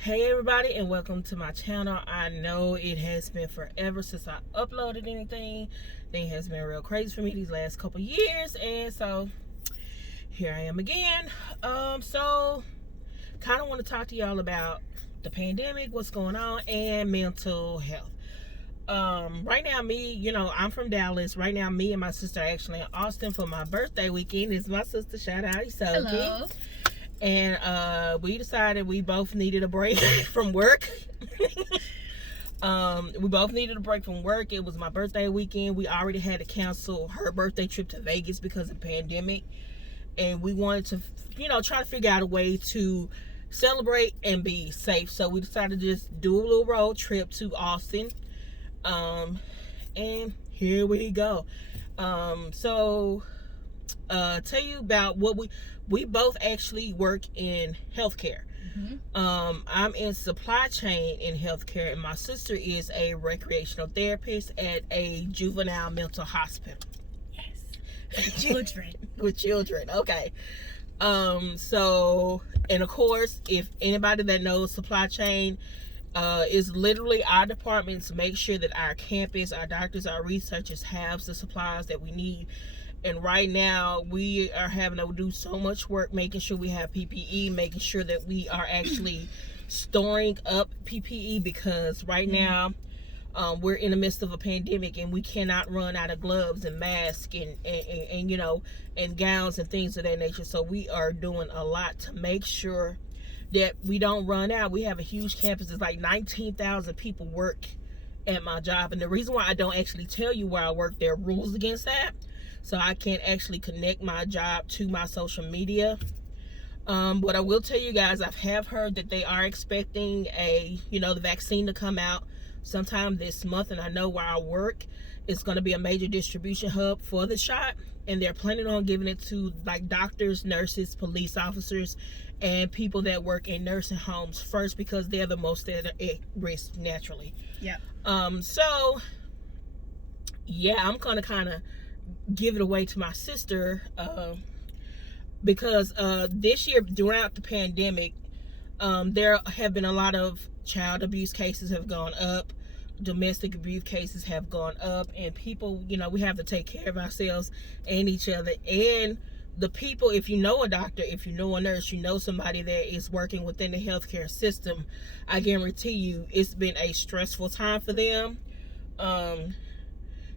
Hey everybody, and welcome to my channel. I know it has been forever since I uploaded anything. Thing has been real crazy for me these last couple years, and so here I am again. So kind of want to talk to y'all about the pandemic, what's going on, and mental health. Right now, I'm from Dallas. Right now, me and my sister are actually in Austin for my birthday weekend. It's my sister, shout out, Hello. And we decided we both needed a break from work. We both needed a break from work. It was my birthday weekend. We already had to cancel her birthday trip to Vegas because of the pandemic, and we wanted to try to figure out a way to celebrate and be safe. So we decided to just do a little road trip to Austin, and here we go. So tell you about what we both actually work in healthcare. I'm in supply chain in healthcare, and my sister is a recreational therapist at a juvenile mental hospital. Yes. Children. With children. Okay. So, and of course, if anybody that knows supply chain, is literally our departments make sure that our campus, our doctors, our researchers have the supplies that we need. And right now we are having to do so much work making sure we have PPE, making sure that we are actually storing up PPE, because right now we're in the midst of a pandemic and we cannot run out of gloves and masks and gowns and things of that nature. So we are doing a lot to make sure that we don't run out. We have a huge campus. It's like 19,000 people work at my job, and the reason why I don't actually tell you where I work, there are rules against that, so I can't actually connect my job to my social media. But I will tell you guys, I have heard that they are expecting the vaccine to come out sometime this month, and I know where I work is going to be a major distribution hub for the shot, and they're planning on giving it to like doctors, nurses, police officers, and people that work in nursing homes first, because they're the most at risk naturally. Yeah. So yeah, I'm gonna kind of give it away to my sister, because this year throughout the pandemic, there have been a lot of child abuse cases have gone up, domestic abuse cases have gone up, and people, we have to take care of ourselves and each other and the people. If you know a doctor, if you know a nurse, you know somebody that is working within the healthcare system, I guarantee you it's been a stressful time for them.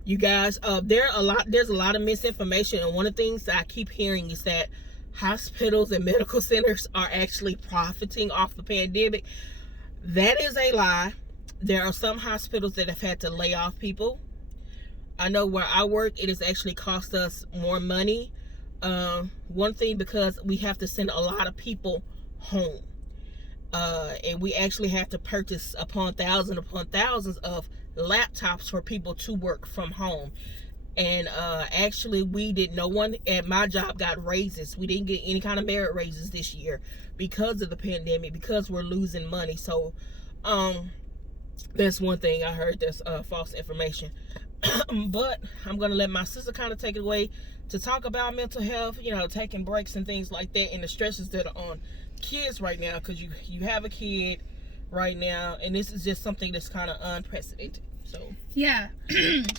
You guys, there's a lot of misinformation, and one of the things that I keep hearing is that hospitals and medical centers are actually profiting off the pandemic. That is a lie. There are some hospitals that have had to lay off people. I know where I work, it has actually cost us more money. One thing, because we have to send a lot of people home, and we actually have to purchase upon thousands of laptops for people to work from home. And actually no one at my job got raises. We didn't get any kind of merit raises this year because of the pandemic, because we're losing money. So that's one thing I heard that's false information. But I'm gonna let my sister kind of take it away to talk about mental health, taking breaks and things like that, and the stresses that are on kids right now, because you have a kid right now, and this is just something that's kind of unprecedented. So yeah.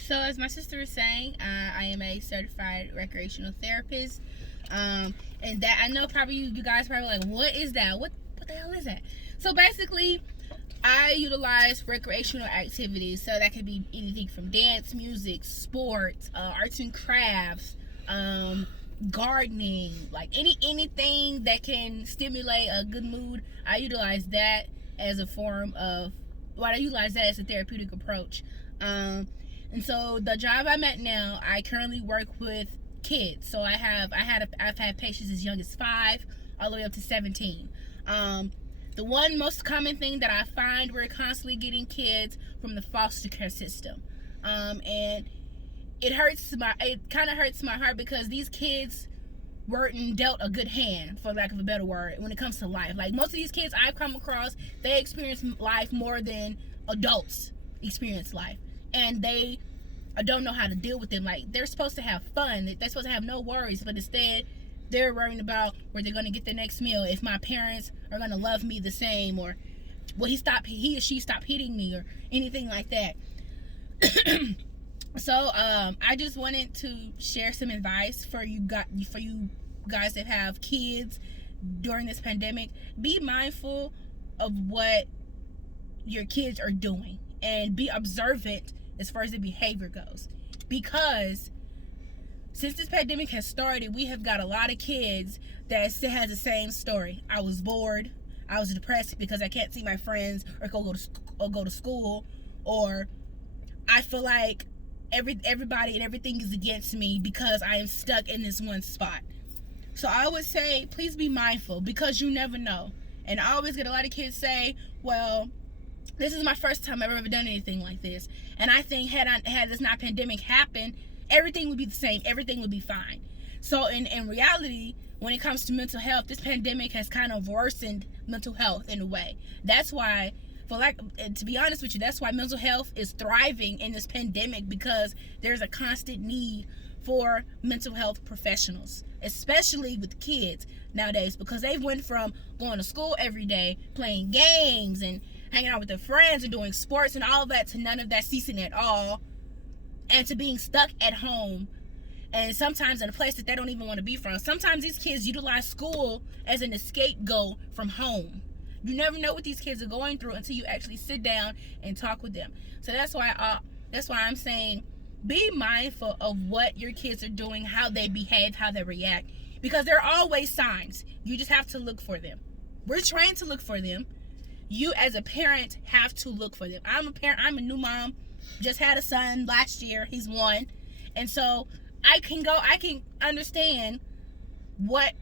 So as my sister was saying, I am a certified recreational therapist, and that I know probably you guys probably like, what is that? What the hell is that? So basically, I utilize recreational activities, so that could be anything from dance, music, sports, arts and crafts, gardening, like anything that can stimulate a good mood. I utilize that as a form of, I utilize that as a therapeutic approach. And so the job I'm at now, I currently work with kids. So I've had patients as young as 5 all the way up to 17. The one most common thing that I find, we're constantly getting kids from the foster care system, and it kind of hurts my heart, because these kids weren't dealt a good hand, for lack of a better word, when it comes to life. Like, most of these kids I've come across, they experience life more than adults experience life, and they don't know how to deal with them. Like, they're supposed to have fun, they're supposed to have no worries, but instead they're worrying about where they're going to get the next meal, if my parents are going to love me the same, or will he or she stop hitting me or anything like that? So I just wanted to share some advice for you guys that have kids during this pandemic. Be mindful of what your kids are doing and be observant as far as the behavior goes, because since this pandemic has started, we have got a lot of kids that still has the same story. I was bored, I was depressed because I can't see my friends or go to school, or I feel like everybody and everything is against me because I am stuck in this one spot. So I would say, please be mindful, because you never know. And I always get a lot of kids say, well, this is my first time I've ever done anything like this. And I think had this not pandemic happened, everything would be the same. Everything would be fine. So in reality, when it comes to mental health, this pandemic has kind of worsened mental health in a way. That's why, to be honest with you, that's why mental health is thriving in this pandemic, because there's a constant need for mental health professionals, especially with kids nowadays, because they went from going to school every day, playing games and hanging out with their friends and doing sports and all of that, to none of that ceasing at all, and to being stuck at home, and sometimes in a place that they don't even want to be from. Sometimes these kids utilize school as an scapegoat from home. You never know what these kids are going through until you actually sit down and talk with them. So that's why I'm saying, be mindful of what your kids are doing, how they behave, how they react, because there are always signs. You just have to look for them. We're trained to look for them. You as a parent have to look for them. I'm a parent. I'm a new mom. Just had a son last year. He's 1. And so I can understand what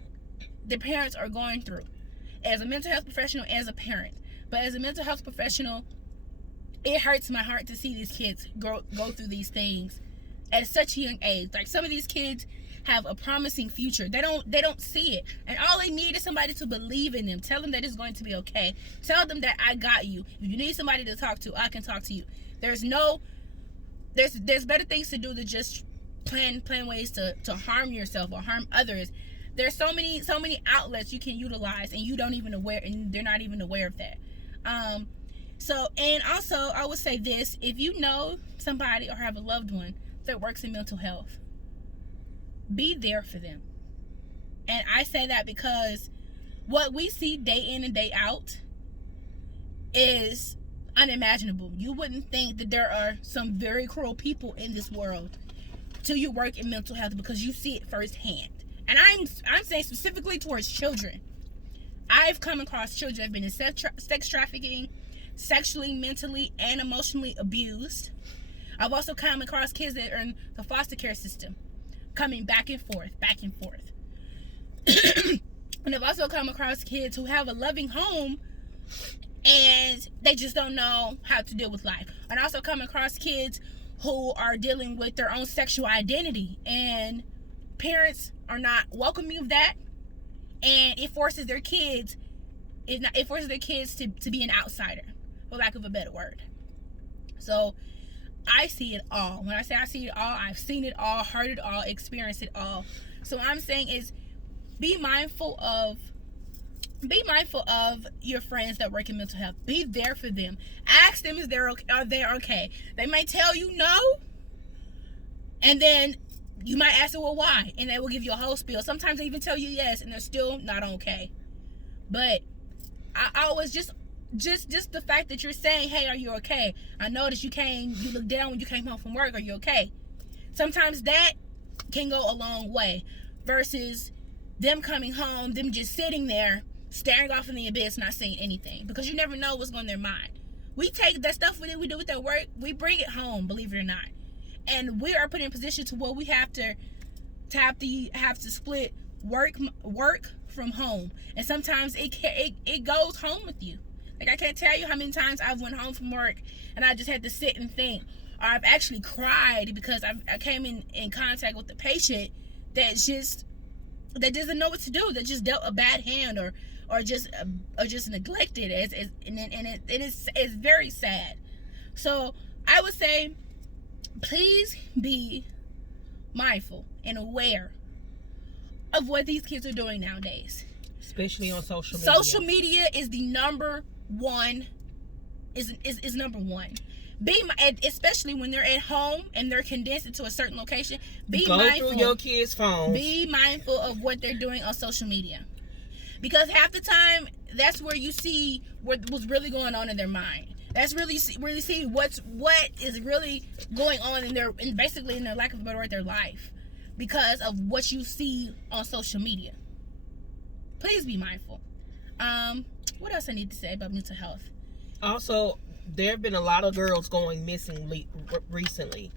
the parents are going through as a mental health professional, as a parent. But as a mental health professional, it hurts my heart to see these kids go through these things at such a young age. Like, some of these kids have a promising future. They don't see it, and all they need is somebody to believe in them. Tell them that it's going to be okay. Tell them that I got you. If you need somebody to talk to, I can talk to you. There's better things to do than just plan ways to harm yourself or harm others. There's so many outlets you can utilize, and they're not even aware of that. So, and also I would say this: if you know somebody or have a loved one that works in mental health, be there for them. And I say that because what we see day in and day out is unimaginable. You wouldn't think that there are some very cruel people in this world till you work in mental health, because you see it firsthand. And I'm saying specifically towards children. I've come across children that have been in sex trafficking, sexually, mentally, and emotionally abused. I've also come across kids that are in the foster care system, coming back and forth. And I've also come across kids who have a loving home and they just don't know how to deal with life. And I also come across kids who are dealing with their own sexual identity, and parents are not welcoming of that, and it forces their kids to be an outsider, for lack of a better word. So I see it all. When I say I see it all, I've seen it all, heard it all, experienced it all. So what I'm saying is, be mindful of your friends that work in mental health. Be there for them. Ask them are they okay. They might tell you no, and then you might ask them, well, why? And they will give you a whole spiel. Sometimes they even tell you yes, and they're still not okay. But I always just the fact that you're saying, hey, are you okay? I noticed you looked down when you came home from work. Are you okay? Sometimes that can go a long way, versus them coming home, them just sitting there, staring off in the abyss, not saying anything, because you never know what's going in their mind. We take that stuff we do with their work, we bring it home, believe it or not. And we are put in a position to where we have to split work from home. And sometimes it goes home with you. Like, I can't tell you how many times I've went home from work and I just had to sit and think. Or I've actually cried because I came in contact with the patient that doesn't know what to do, that just dealt a bad hand or just neglected, and it's very sad. So I would say, please be mindful and aware of what these kids are doing nowadays. especially on social media. Social media is the number one. Is number one. Especially when they're at home and they're condensed into a certain location. Go through your kids' phones. Be mindful of what they're doing on social media, because half the time that's where you see what's really going on in their mind. That's really see what is really going on in their lack of a better word, their life, because of what you see on social media. Please be mindful. What else I need to say about mental health? Also, there have been a lot of girls going missing recently.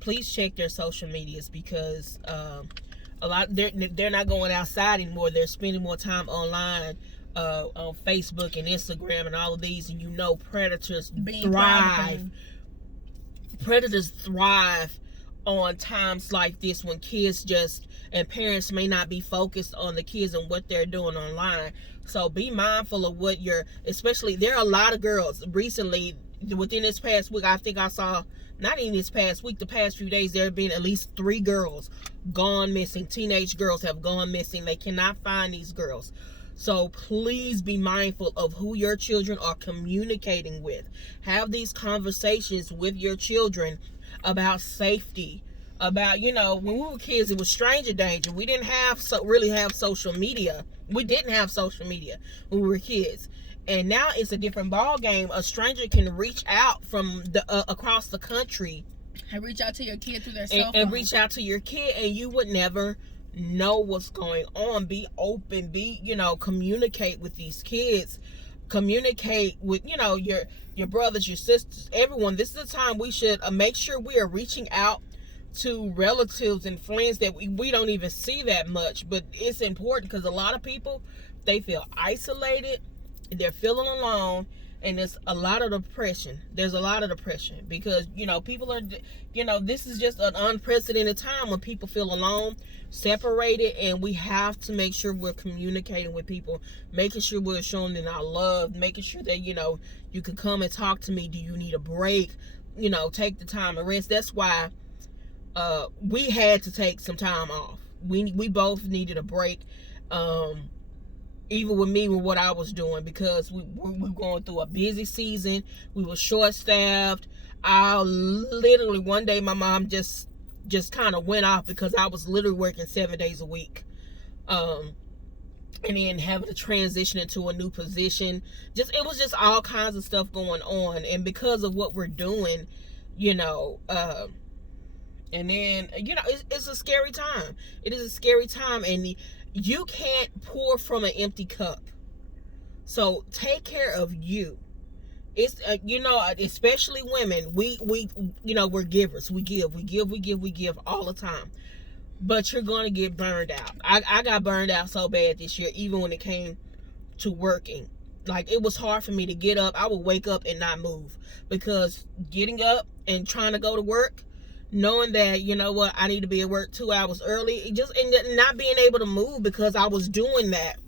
Please check their social medias, because a lot they're not going outside anymore. They're spending more time online, on Facebook and Instagram and all of these. And predators thrive. Predators thrive on times like this, when kids and parents may not be focused on the kids and what they're doing online. So be mindful of what especially, there are a lot of girls recently, within this past week, I think I saw, not even this past week, the past few days, there have been at least 3 girls gone missing. Teenage girls have gone missing. They cannot find these girls. So please be mindful of who your children are communicating with. Have these conversations with your children about safety, about, when we were kids, it was stranger danger. We didn't really have social media. We didn't have social media when we were kids. And now it's a different ball game. A stranger can reach out from across the country. And reach out to your kid through their cell phone. And reach out to your kid, and you would never know what's going on. Be open. Communicate with these kids. Communicate with, your brothers, your sisters, everyone. This is the time we should make sure we are reaching out to relatives and friends that we don't even see that much. But it's important, because a lot of people, they feel isolated, they're feeling alone, and there's a lot of depression. Because people are, this is just an unprecedented time when people feel alone, separated, and we have to make sure we're communicating with people, making sure we're showing them our love, making sure that you can come and talk to me. Do you need a break? Take the time to rest. That's why we had to take some time off. We both needed a break, even with me, with what I was doing, because we were going through a busy season. We were short-staffed. I literally, one day, my mom just kind of went off, because I was literally working 7 days a week, and then having to transition into a new position. It was just all kinds of stuff going on, and because of what we're doing, and then, it's a scary time. It is a scary time, and you can't pour from an empty cup. So take care of you. It's especially women. We're givers. We give all the time. But you're gonna get burned out. I got burned out so bad this year, even when it came to working. Like, it was hard for me to get up. I would wake up and not move, because getting up and trying to go to work, knowing that, I need to be at work 2 hours early, and not being able to move, because I was doing that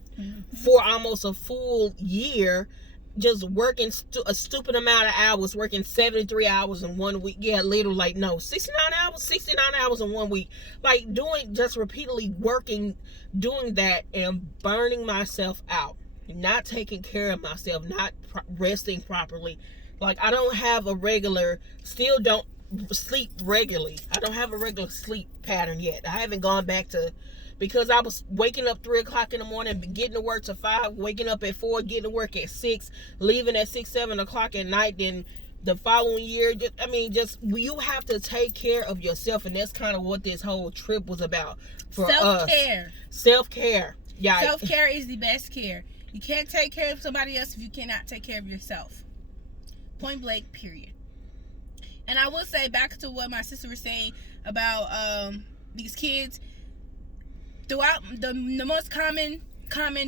for almost a full year, just working a stupid amount of hours, working 73 hours in 1 week. Yeah, literally, 69 hours in 1 week. Like, just repeatedly working, doing that, and burning myself out, not taking care of myself, not resting properly. Like, I don't have still don't sleep regularly. I don't have a regular sleep pattern yet. I haven't gone back to, because I was waking up 3 o'clock in the morning, getting to work to 5, waking up at 4, getting to work at 6, leaving at 6, 7 o'clock at night. Then the following year, you have to take care of yourself, and that's kind of what this whole trip was about for self-care. us. Self-care. Yeah. Self-care is the best care. You can't take care of somebody else if you cannot take care of yourself. Point blank, period. And I will say, back to what my sister was saying about these kids, throughout the most common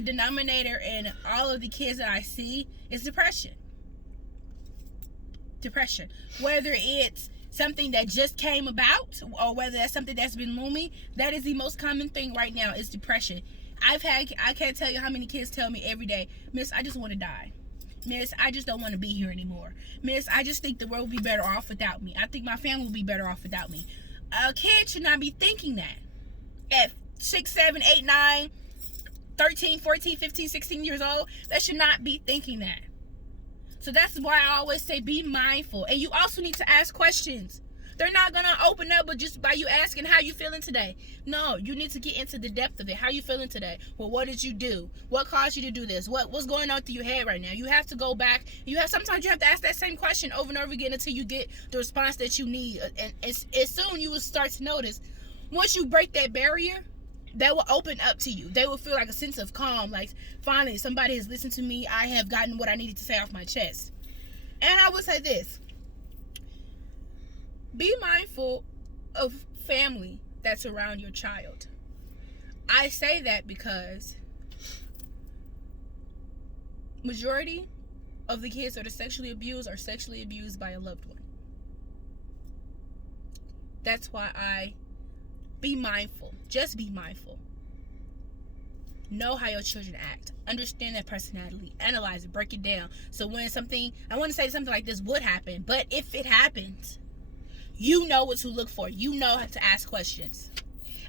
denominator in all of the kids that I see is depression. Whether it's something that just came about, or whether that's something that's been looming, that is the most common thing right now, is depression. I can't tell you how many kids tell me every day, "Miss, I just want to die. Miss, I just don't want to be here anymore. Miss, I just think the world would be better off without me. I think my family would be better off without me." A kid should not be thinking that at 6, 7, 8, 9, 13, 14, 15, 16 years old, they should not be thinking that. So that's why I always say be mindful. And you also need to ask questions. They're not going to open up but just by you asking how you feeling today. No, you need to get into the depth of it. How you feeling today? Well, what did you do? What caused you to do this? What's going on through your head right now? You have to go back. Sometimes you have to ask that same question over and over again until you get the response that you need. And as soon you will start to notice, once you break that barrier, that will open up to you. They will feel like a sense of calm, like finally somebody has listened to me. I have gotten what I needed to say off my chest. And I would say this: be mindful of family that's around your child. I say that because majority of the kids that are sexually abused by a loved one. That's why I be mindful. Just be mindful. Know how your children act. Understand their personality. Analyze it. Break it down. So when I want to say something like this would happen, but if it happens, you know what to look for. You know how to ask questions.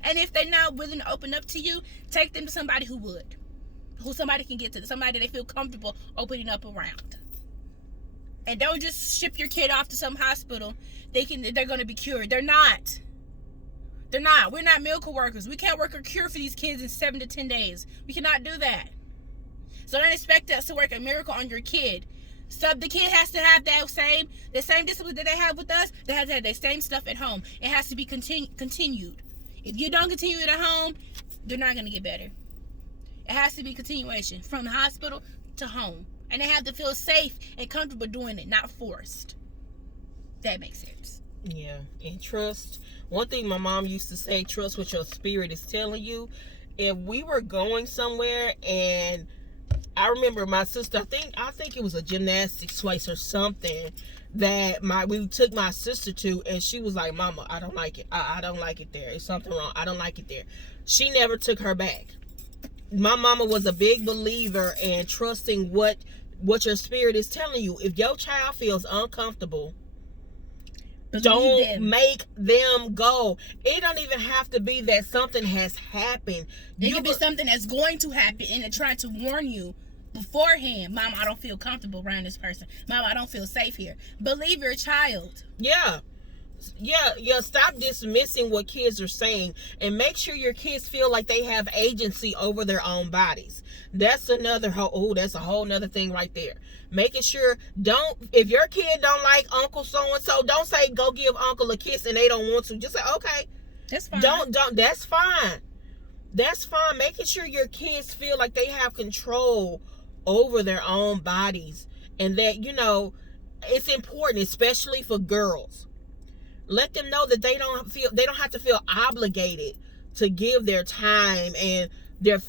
And if they're not willing to open up to you, take them to somebody who would. Who somebody can get to. Somebody they feel comfortable opening up around. And don't just ship your kid off to some hospital thinking that they're going to be cured. They're not. They're not. We're not miracle workers. We can't work a cure for these kids in 7 to 10 days. We cannot do that. So don't expect us to work a miracle on your kid. So the kid has to have the same discipline that they have with us. They have to have the same stuff at home. It has to be continued. If you don't continue it at home, they're not going to get better. It has to be continuation from the hospital to home. And they have to feel safe and comfortable doing it, not forced. That makes sense. Yeah, and trust. One thing my mom used to say, trust what your spirit is telling you. If we were going somewhere, and I remember my sister, I think it was a gymnastics place or something that we took my sister to, and she was like, Mama, I don't like it. I don't like it there. It's something wrong. I don't like it there. She never took her back. My mama was a big believer in trusting what your spirit is telling you. If your child feels uncomfortable, don't make them go. It don't even have to be that something has happened. It could be something that's going to happen, and they're trying to warn you beforehand. Mom, I don't feel comfortable around this person. Mom, I don't feel safe here. Believe your child. Yeah. Stop dismissing what kids are saying, and make sure your kids feel like they have agency over their own bodies. That's a whole nother thing right there. Making sure, if your kid don't like Uncle so-and-so, don't say go give Uncle a kiss and they don't want to. Just say, okay. That's fine. That's fine. That's fine. Making sure your kids feel like they have control over their own bodies, and that, it's important, especially for girls. Let them know that they don't have to feel obligated to give their time, and you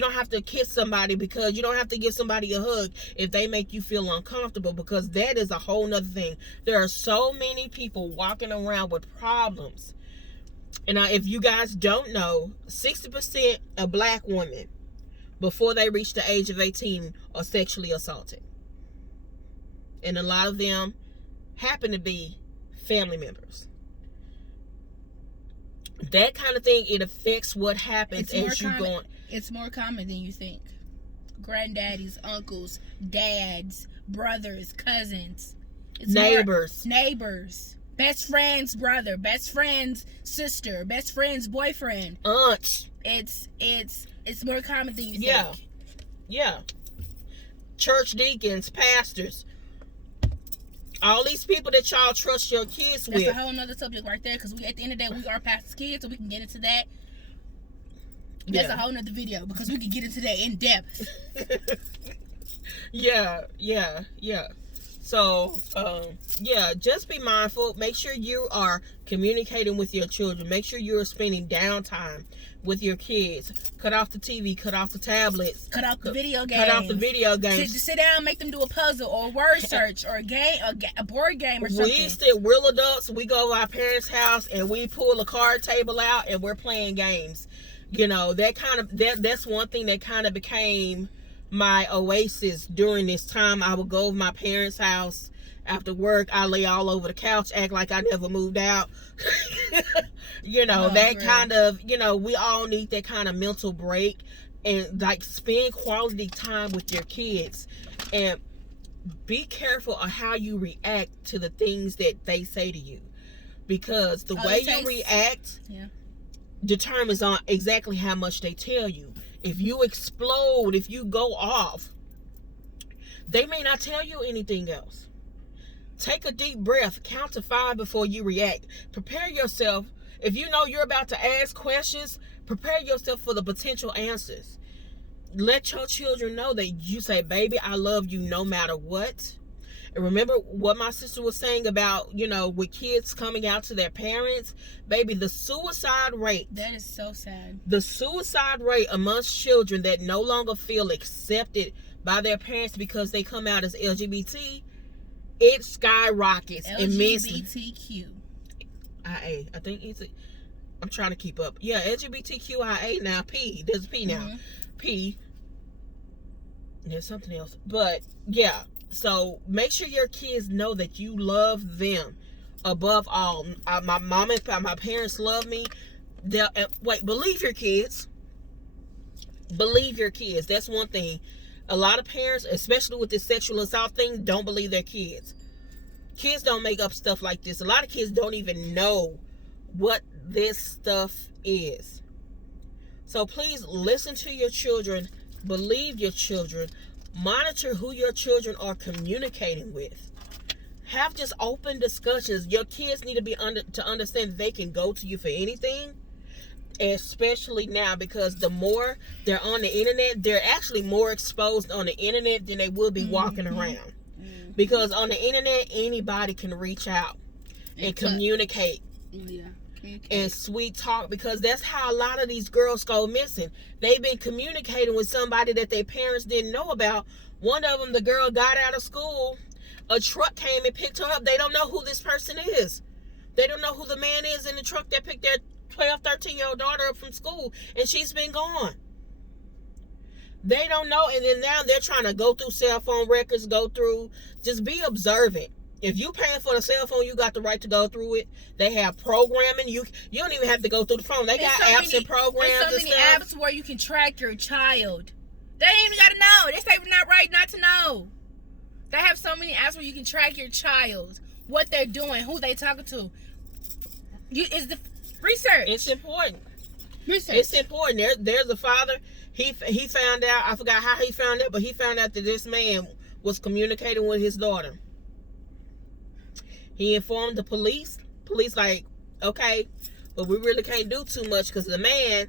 don't have to kiss somebody, because you don't have to give somebody a hug if they make you feel uncomfortable, because that is a whole nother thing. There are so many people walking around with problems. And if you guys don't know, 60% of black women before they reach the age of 18 are sexually assaulted. And a lot of them happen to be family members. That kind of thing, it affects what happens as you go on. It's more common than you think. Granddaddies, uncles, dads, brothers, cousins, neighbors, best friend's brother, best friend's sister, best friend's boyfriend, aunts. It's more common than you think. Yeah. Church deacons, pastors. All these people that y'all trust your kids with. That's a whole nother subject right there, because at the end of the day, we are pastors' kids, so we can get into that. That's a whole nother video, because we can get into that in depth. Yeah. So, just be mindful. Make sure you are communicating with your children. Make sure you're spending downtime with your kids. Cut off the TV, cut off the tablets. Cut off the video games. Sit down, make them do a puzzle or a word search or a game, a board game or something. We're adults. We go to our parents' house and we pull a card table out and we're playing games. That's one thing that kind of became my oasis during this time. I would go to my parents' house after work. I lay all over the couch, act like I never moved out. We all need that kind of mental break. and like spend quality time with your kids, and be careful of how you react to the things that they say to you, because the way you react determines on exactly how much they tell you. If you explode, if you go off, they may not tell you anything else. Take a deep breath, count to 5 before you react. Prepare yourself. If you know you're about to ask questions, prepare yourself for the potential answers. Let your children know that you say, baby, I love you no matter what. And remember what my sister was saying about, with kids coming out to their parents, baby, the suicide rate. That is so sad. The suicide rate amongst children that no longer feel accepted by their parents because they come out as LGBT, it skyrockets immensely. LGBTQ. IA. I think I'm trying to keep up. Yeah, LGBTQIA now. P. There's a P now. Mm-hmm. P. There's something else. But, yeah. So, make sure your kids know that you love them above all. My mom and my parents love me. Believe your kids. Believe your kids. That's one thing. A lot of parents, especially with this sexual assault thing, don't believe their kids. Kids don't make up stuff like this. A lot of kids don't even know what this stuff is. So please listen to your children. Believe your children. Monitor who your children are communicating with. Have just open discussions. Your kids need to be to understand they can go to you for anything. Especially now, because the more they're on the internet, they're actually more exposed on the internet than they will be walking around. Mm-hmm. Because on the internet, anybody can reach out and communicate. Yeah. And sweet talk, because that's how a lot of these girls go missing. They've been communicating with somebody that their parents didn't know about. One of them, the girl got out of school, a truck came and picked her up. They don't know who this person is. They don't know who the man is in the truck that picked their 12, 13-year-old daughter up from school, and she's been gone. They don't know, and then now they're trying to go through cell phone records, just be observant. If you paying for the cell phone, you got the right to go through it. They have programming. You don't even have to go through the phone. They got apps and programs and stuff. There's so many apps where you can track your child. They ain't even got to know. They say not right not to know. They have so many apps where you can track your child, what they're doing, who they talking to. It's the research. It's important. Research. It's important. There's a father. He found out. I forgot how he found out, but he found out that this man was communicating with his daughter. He informed the police. Police like, okay, but we really can't do too much because the man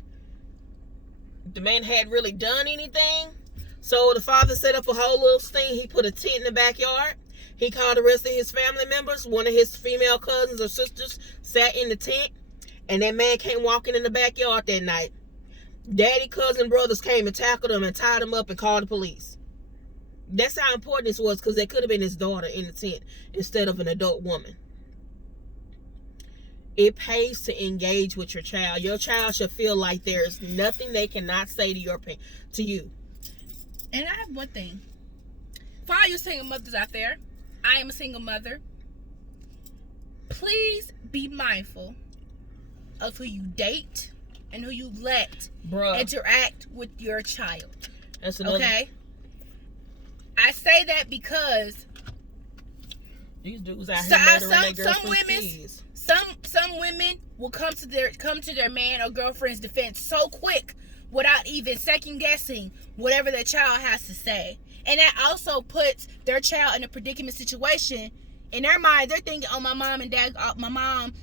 hadn't really done anything. So the father set up a whole little thing. He put a tent in the backyard. He called the rest of his family members. One of his female cousins or sisters sat in the tent, and that man came walking in the backyard that night. Daddy, cousin, brothers came and tackled him and tied him up and called the police. That's how important this was, because it could have been his daughter in the tent instead of an adult woman. It pays to engage with your child. Your child should feel like there's nothing they cannot say to you. And I have one thing. For all you single mothers out there, I am a single mother. Please be mindful of who you date and who you let interact with your child. That's another. Okay? I say that because these dudes out here murdering their girlfriend's kids. Some women will come to their man or girlfriend's defense so quick without even second guessing whatever their child has to say. And that also puts their child in a predicament situation. In their mind, they're thinking, oh, my mom and dad, my mom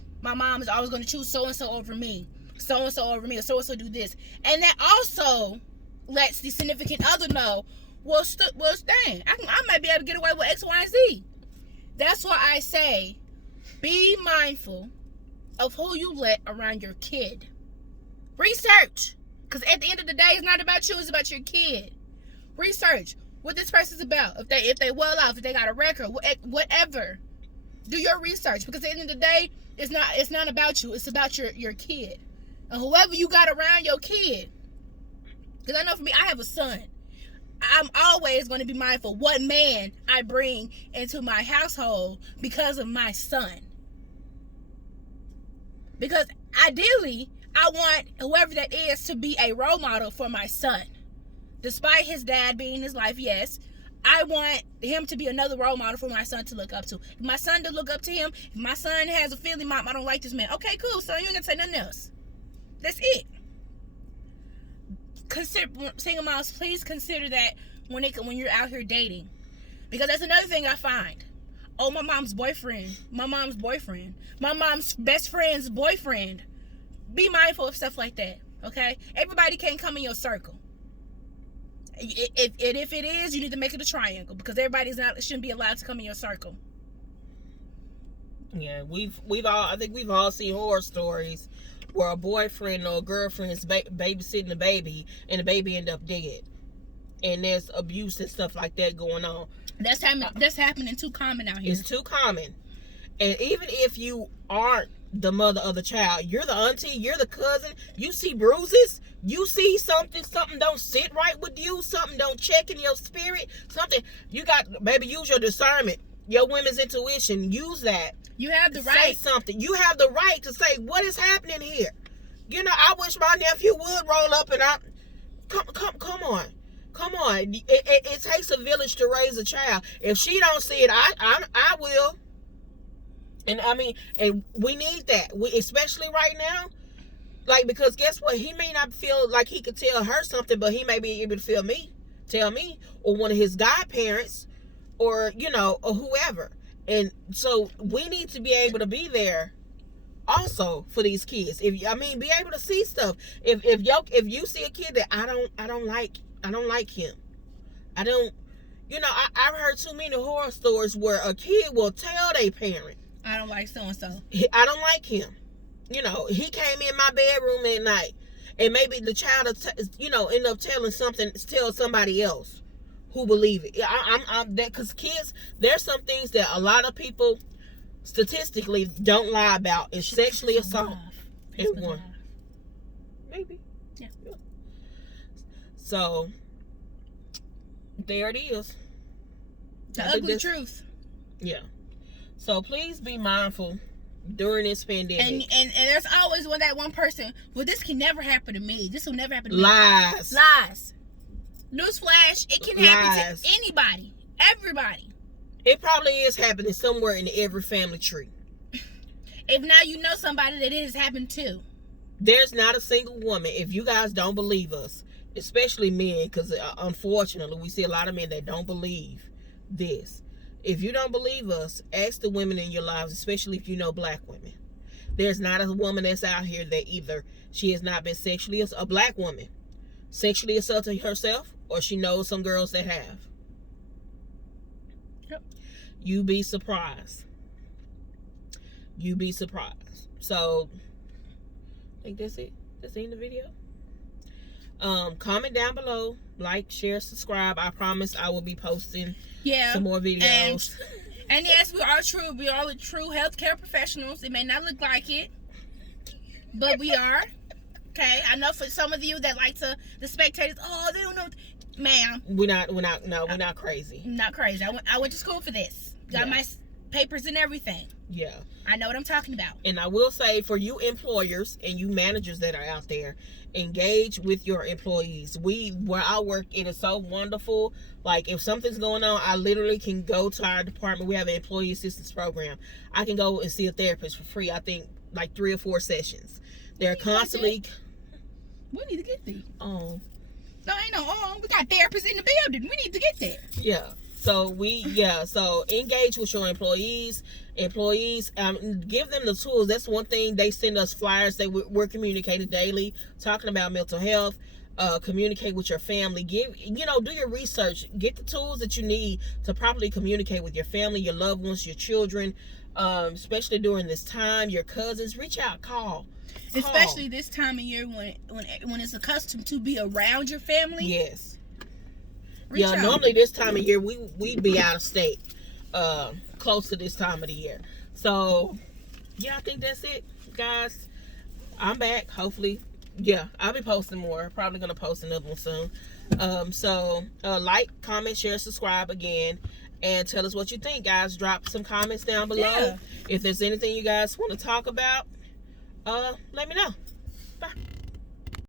is always going to choose so-and-so over me. So-and-so over me, or so-and-so do this. And that also lets the significant other know, well, Stan, I might be able to get away with X, Y, and Z. That's why I say, be mindful of who you let around your kid. Research. Because at the end of the day, it's not about you, it's about your kid. Research what this person's about. If they well off, if they got a record, whatever. Do your research. Because at the end of the day, it's not about you, it's about your kid. And whoever you got around your kid. Because I know for me, I have a son. I'm always going to be mindful what man I bring into my household because of my son. Because ideally, I want whoever that is to be a role model for my son. despite his dad being in his life, yes, I want him to be another role model for my son to look up to. If my son to look up to him, if my son has a feeling, Mom, I don't like this man. Okay, cool. So you ain't gonna say nothing else. That's it. Single moms, please consider that when you're out here dating, because that's another thing I find. Oh, my mom's boyfriend, my mom's best friend's boyfriend. Be mindful of stuff like that. Okay, everybody can't come in your circle. If it is, you need to make it a triangle, because shouldn't be allowed to come in your circle. Yeah, I think we've all seen horror stories where a boyfriend or a girlfriend is babysitting the baby, and the baby end up dead, and there's abuse and stuff like that going on. That's happening too common out here. It's too common. And even if you aren't the mother of the child, you're the auntie, you're the cousin, you see bruises, you see something don't sit right with you, something don't check in your spirit, something, you got, baby, use your discernment, your women's intuition, use that. You have the say right. Something. You have the right to say, what is happening here? You know, I wish my nephew would roll up and come on. It takes a village to raise a child. If she don't see it, I will. And I mean, and we need that. Especially right now. Like, because guess what? He may not feel like he could tell her something, but he may be able to tell me, or one of his godparents, or, you know, or whoever. And so we need to be able to be there also for these kids. Be able to see stuff. If you see a kid that I don't like him. I've heard too many horror stories where a kid will tell their parent, I don't like so and so. I don't like him. You know, he came in my bedroom at night, and maybe the child, end up tell somebody else who believe it. Because kids, there's some things that a lot of people statistically don't lie about. Is sexually assault. Everyone, maybe, yeah. So there it is. The ugly truth. Yeah. So please be mindful during this pandemic. And there's always that one person, well, this can never happen to me. This will never happen to me. Lies. Newsflash, it can happen to anybody. Everybody. It probably is happening somewhere in every family tree. If now you know somebody that it has happened to. There's not a single woman, if you guys don't believe us, especially men, because unfortunately we see a lot of men that don't believe this. If you don't believe us, ask the women in your lives, especially if you know black women. There's not a woman that's out here that either she has not been a black woman, sexually assaulted herself, or she knows some girls that have. Yep. You'd be surprised. So, I think that's it. That's the end of the video. Comment down below, like, share, subscribe. I promise I will be posting some more videos. And yes, we are true healthcare professionals. It may not look like it, but we are. Okay, I know for some of you that like the spectators, they don't know, ma'am. We're not crazy. Not crazy. I went to school for this. Got my papers and everything. Yeah. I know what I'm talking about. And I will say, for you employers and you managers that are out there, engage with your employees. Where I work, it is so wonderful. Like, if something's going on, I literally can go to our department. We have an employee assistance program. I can go and see a therapist for free. I think like 3 or 4 sessions. They're constantly. We need to get there. Oh. No, ain't no. We got therapists in the building. We need to get there. Yeah. So so engage with your employees, give them the tools. That's one thing. They send us flyers that we're communicating daily, talking about mental health. Communicate with your family. Do your research. Get the tools that you need to properly communicate with your family, your loved ones, your children, especially during this time. Your cousins, reach out, call. Especially this time of year when it's accustomed to be around your family. Yes. Reach out. Normally this time of year we'd be out of state, close to this time of the year. So, I think that's it, guys. I'm back. Hopefully, I'll be posting more. Probably gonna post another one soon. Like, comment, share, subscribe again, and tell us what you think, guys. Drop some comments down below. Yeah. If there's anything you guys want to talk about, let me know. Bye.